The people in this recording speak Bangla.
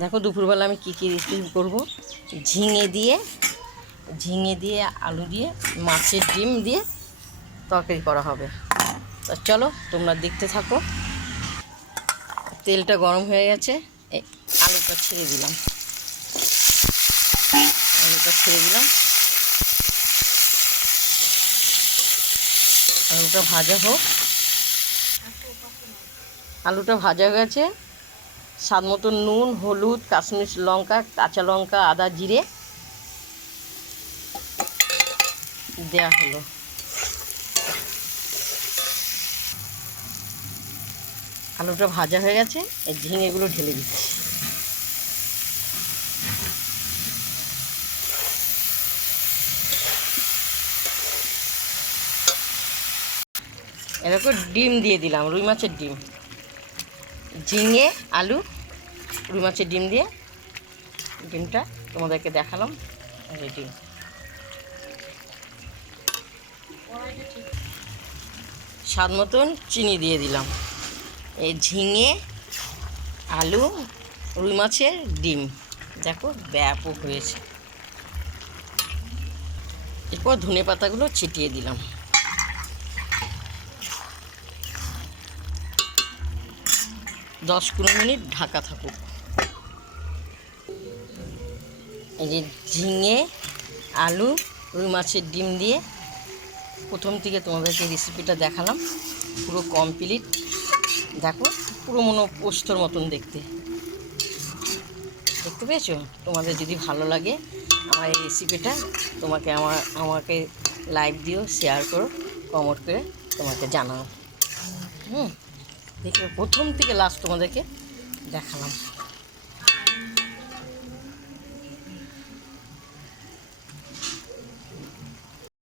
দেখো দুপুরবেলা আমি কী কী রেসিপি করবো। ঝিঙে দিয়ে আলু দিয়ে মাছের ডিম দিয়ে তরকারি করা হবে। তা চলো তোমরা দেখতে থাকো। তেলটা গরম হয়ে গেছে, আলুটা ছেড়ে দিলাম। আলুটা ভাজা হোক। আলুটা ভাজা হয়ে গেছে। স্বাদ মতো নুন, হলুদ, কাশ্মীর লঙ্কা, কাঁচা লঙ্কা, আদা, জিরে দেওয়া হলো। আলুটা ভাজা হয়ে গেছে, এই ঝিঙেগুলো ঢেলে দিচ্ছি। এরকম ডিম দিয়ে দিলাম, রুই মাছের ডিম। ঝিঙে, আলু, রুই মাছের ডিম দিয়ে ডিমটা তোমাদেরকে দেখালাম। রেডি। স্বাদ মতন চিনি দিয়ে দিলাম। এই ঝিঙে, আলু, রুই মাছের ডিম দেখো ব্যাপক হয়েছে। এরপর ধনে পাতাগুলো ছিটিয়ে দিলাম। 10-15 মিনিট ঢাকা থাকুক। এই যে ঝিঙে, আলু, রুই মাছের ডিম দিয়ে প্রথম থেকে তোমাদেরকে রেসিপিটা দেখালাম, পুরো কমপ্লিট। দেখো পুরো মনে পোস্তর মতন দেখতে পেয়েছো? তোমাদের যদি ভালো লাগে আমার এই রেসিপিটা, আমাকে লাইক দিও, শেয়ার করো, কমেন্ট করে তোমাকে জানাও। দেখো প্রথম থেকে লাস্ট তোমাদেরকে দেখালাম।